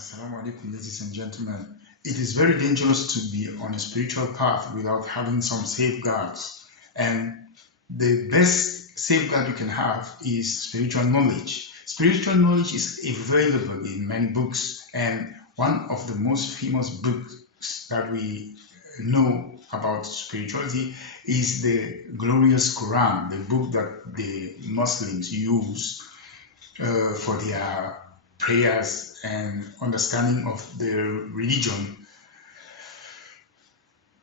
Assalamu alaikum, ladies and gentlemen. It is very dangerous to be on a spiritual path without having some safeguards. And the best safeguard you can have is spiritual knowledge. Spiritual knowledge is available in many books, and one of the most famous books that we know about spirituality is the glorious Quran, the book that the Muslims use for their prayers and understanding of their religion.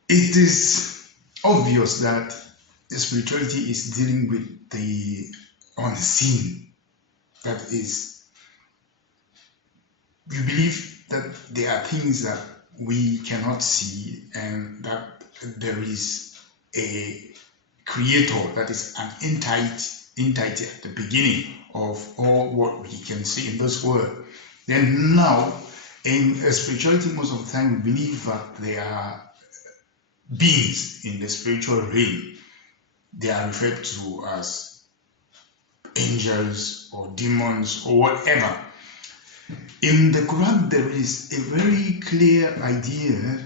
It is obvious that spirituality is dealing with the unseen. That is, we believe that there are things that we cannot see and that there is a creator that is an entity at the beginning of all what we can see in this world. Then now, in spirituality, most of the time we believe that there are beings in the spiritual realm. They are referred to as angels or demons or whatever. In the Quran, there is a very clear idea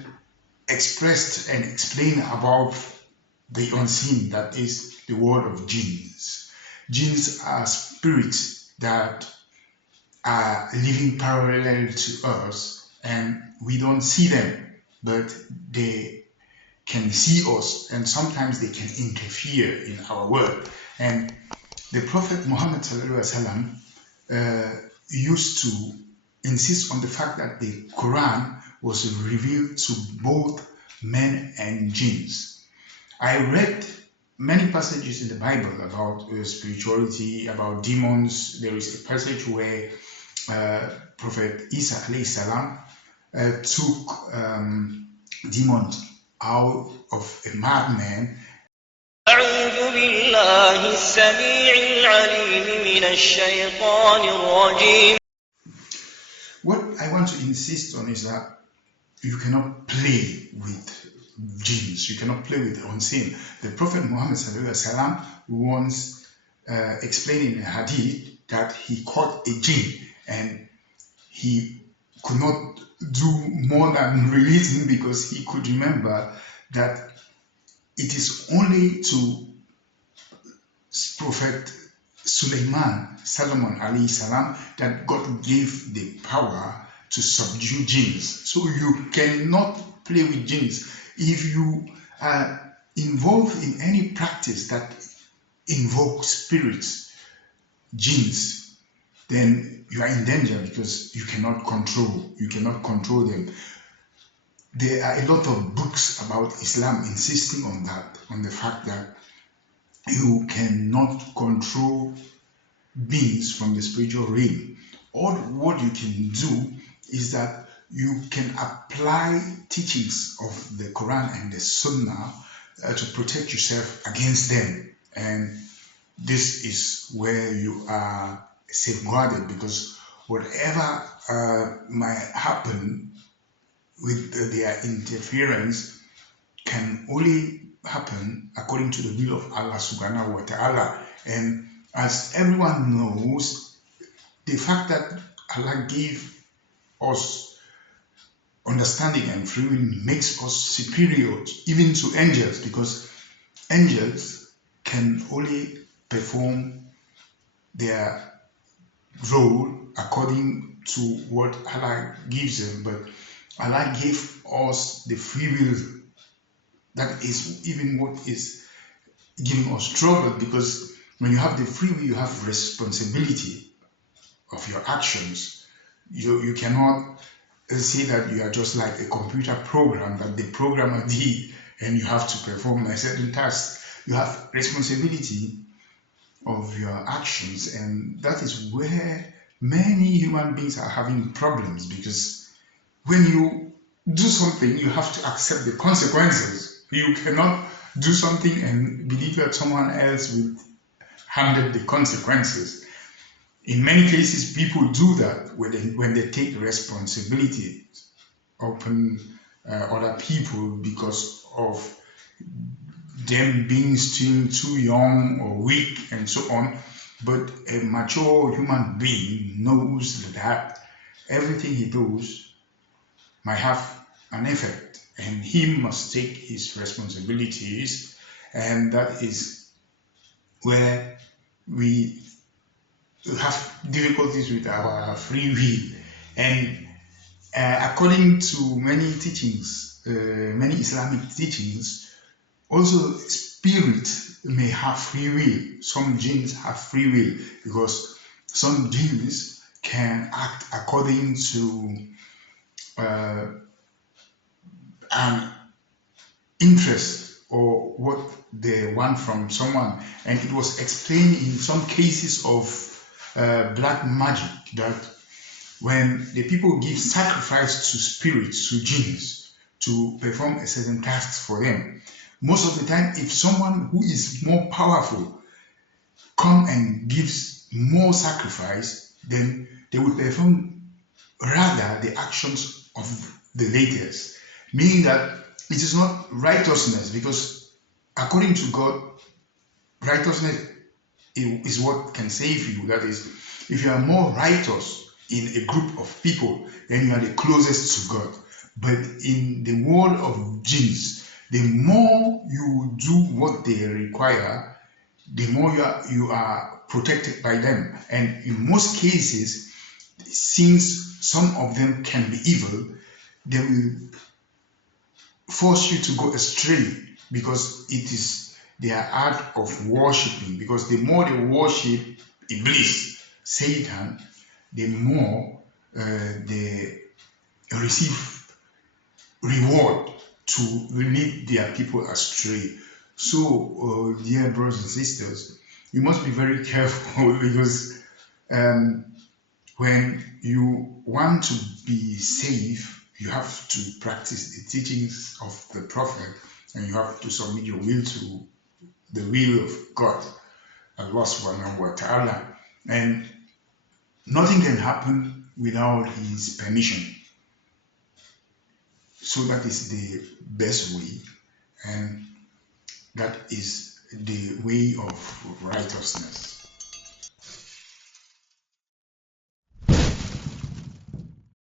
expressed and explained about the unseen, that is the world of jinns. Jinns are spirits that are living parallel to us, and we don't see them, but they can see us, and sometimes they can interfere in our world. And the Prophet Muhammad used to insist on the fact that the Quran was revealed to both men and jinns. I read many passages in the Bible about spirituality, about demons. There is a passage where Prophet Isa alayhi salam took demons out of a madman. أعوذ بالله السميع العليم من الشيطان الرجيم. What I want to insist on is that you cannot play with jinns, you cannot play with the unseen. The Prophet Muhammad once explained in a hadith that he caught a jinn and he could not do more than release him because he could remember that it is only to Prophet Solomon alayhi salam that God gave the power to subdue jinns. So you cannot play with jinns. If you are involved in any practice that invokes spirits, jinns, then you are in danger because you cannot control them. There are a lot of books about Islam insisting on that, on the fact that you cannot control beings from the spiritual realm. All what you can do is that you can apply teachings of the Quran and the Sunnah to protect yourself against them. And this is where you are safeguarded, because whatever might happen with their interference can only happen according to the will of Allah subhanahu wa ta'ala. And as everyone knows, the fact that Allah gave us understanding and free will makes us superior even to angels, because angels can only perform their role according to what Allah gives them, but Allah gave us the free will. That is even what is giving us trouble, because when you have the free will, you have responsibility of your actions. You cannot say that you are just like a computer program that the programmer did and you have to perform a certain task. You have responsibility of your actions, and that is where many human beings are having problems, because when you do something, you have to accept the consequences. You cannot do something and believe that someone else will handle the consequences. In many cases, people do that when they take responsibility upon other people because of them being still too young or weak and so on. But a mature human being knows that everything he does might have an effect, and he must take his responsibilities. And that is where we have difficulties with our free will. And according to many teachings, many Islamic teachings, also spirit may have free will. Some jinns have free will, because some jinns can act according to an interest or what they want from someone. And it was explained in some cases of black magic that when the people give sacrifice to spirits, to jinns, to perform a certain task for them, most of the time, if someone who is more powerful come and gives more sacrifice, then they will perform rather the actions of the latest, meaning that it is not righteousness, because according to God, righteousness is what can save you. That is, if you are more righteous in a group of people, then you are the closest to God. But in the world of jinns, the more you do what they require, the more you are protected by them. And in most cases, since some of them can be evil, they will force you to go astray, because it is their art of worshipping. Because the more they worship Iblis, Satan, the more they receive reward to lead their people astray. So, dear brothers and sisters, you must be very careful, because when you want to be safe, you have to practice the teachings of the prophet, and you have to submit your will to the will of God, Allah subhanahu wa ta'ala. And nothing can happen without his permission. So that is the best way, and that is the way of righteousness.